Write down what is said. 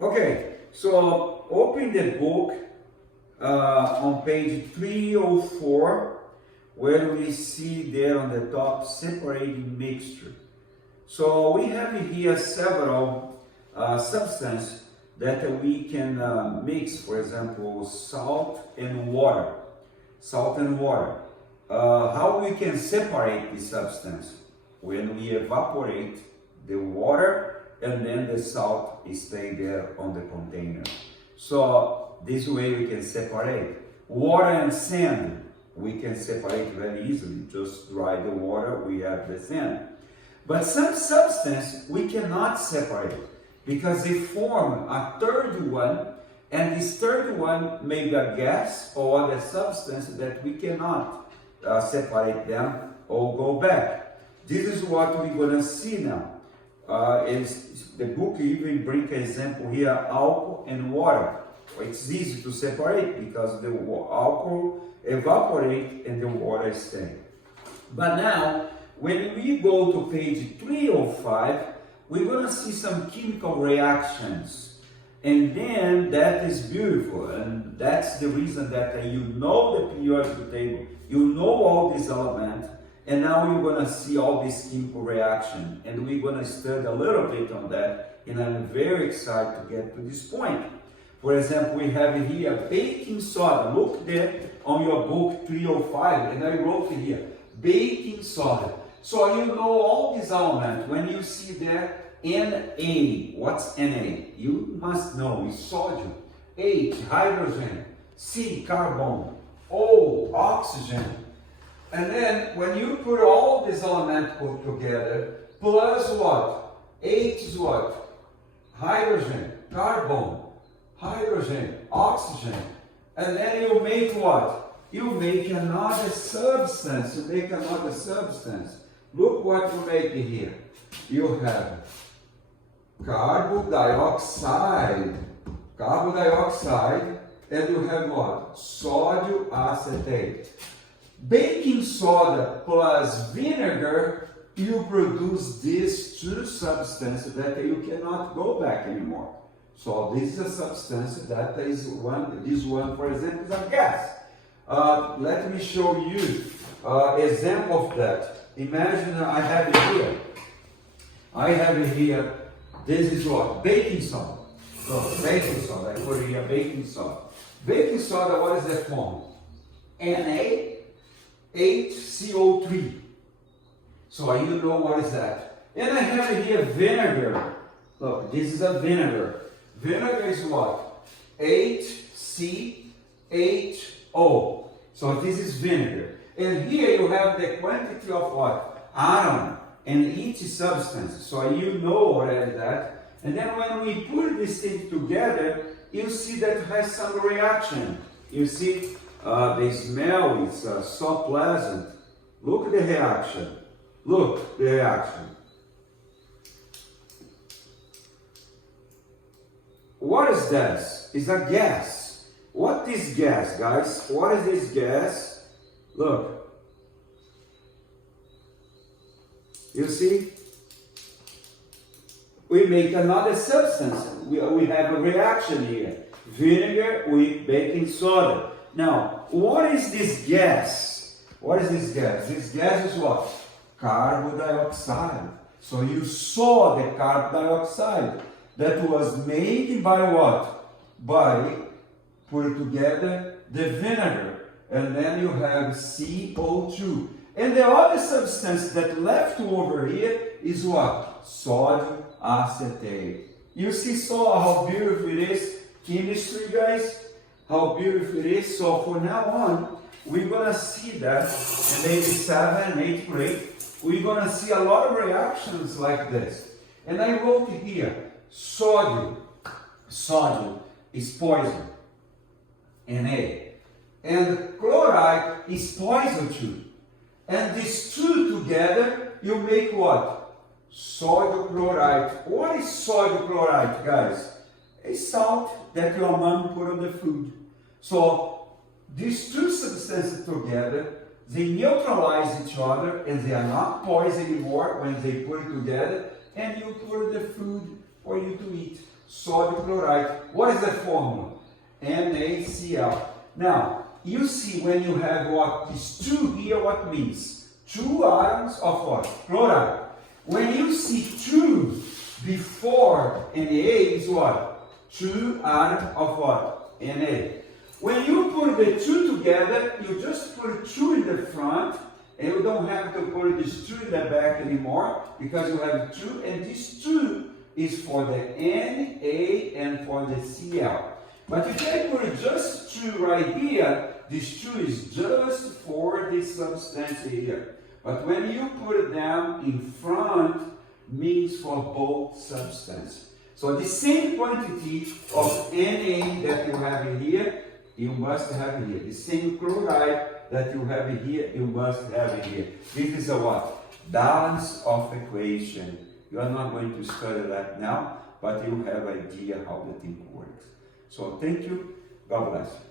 Okay, so open the book on page 304, where we see there on the top separating mixture. So we have here several substances that we can mix, for example, salt and water. Salt and water. How we can separate the substance? When we evaporate the water and then the salt stay there on the container. So this way we can separate. Water and sand, we can separate very easily. Just dry the water, we have the sand. But some substance we cannot separate because they form a third one, and this third one may be a gas or other substance that we cannot separate them or go back. This is what we're going to see now. The book even brings an example here, alcohol and water. It's easy to separate because the alcohol evaporates and the water stays. But now, when we go to page 305, we're going to see some chemical reactions. And then that is beautiful. And that's the reason that you know the periodic table. You know all these elements. And now you're going to see all this chemical reaction. And we're going to study a little bit on that. And I'm very excited to get to this point. For example, we have here baking soda. Look there on your book 305. And I wrote here, baking soda. So you know all these elements. When you see there Na, what's Na? You must know, it's sodium. H, hydrogen. C, carbon. O, oxygen. And then when you put all these elements put together, plus what? H is what? Hydrogen, carbon, hydrogen, oxygen. And then you make what? You make another substance. You make another substance. Look what you make here. You have carbon dioxide, and you have what? Sodium acetate. Baking soda plus vinegar, you produce these two substances that you cannot go back anymore. So this is a substance that is this one, for example, is a gas. Let me show you example of that. Imagine I have it here. This is what? Baking soda. So baking soda, I put here baking soda. Baking soda, what is that form? NaHCO3. So you know what is that. And I have here vinegar. Look, this is a vinegar. Vinegar is what? HCHO. So this is vinegar. And here you have the quantity of what? Atom and each substance. So you know already that. And then when we put this thing together, you see that it has some reaction. You see the smell is so pleasant. Look at the reaction. Look, the reaction. What is this? It's a gas. What is gas, guys? What is this gas? Look. You see? We make another substance. We have a reaction here. Vinegar with baking soda. Now, what is this gas? What is this gas? This gas is what? Carbon dioxide. So you saw the carbon dioxide that was made by what? By put together the vinegar. And then you have CO2. And the other substance that left over here is what? Sodium acetate. You see how beautiful it is? Chemistry, guys? How beautiful it is. So from now on, we're going to see that in maybe 7th and 8th grade, we're going to see a lot of reactions like this. And I wrote here, sodium is poison, Na. And chloride is poison too. And these two together, you make what? Sodium chloride. What is sodium chloride, guys? It's salt that your mom put on the food. So these two substances together, they neutralize each other and they are not poison anymore when they put it together, and you put the food for you to eat. sodium chloride. What is the formula? NaCl. Now, you see when you have what is 2 here, what means? 2 atoms of what? Chloride. When you see 2 before Na is what? 2 atoms of what? Na. When you put the 2 together, you just put 2 in the front, and you don't have to put this 2 in the back anymore, because you have 2, and this 2 is for the Na and for the Cl. But if I put just 2 right here, this 2 is just for this substance here. But when you put them in front, means for both substances. So the same quantity of Na that you have in here, you must have here. The same chloride that you have in here, you must have in here. This is a what? Balance of equation. You are not going to study that now, but you have idea how the thing works. So thank you. God bless you.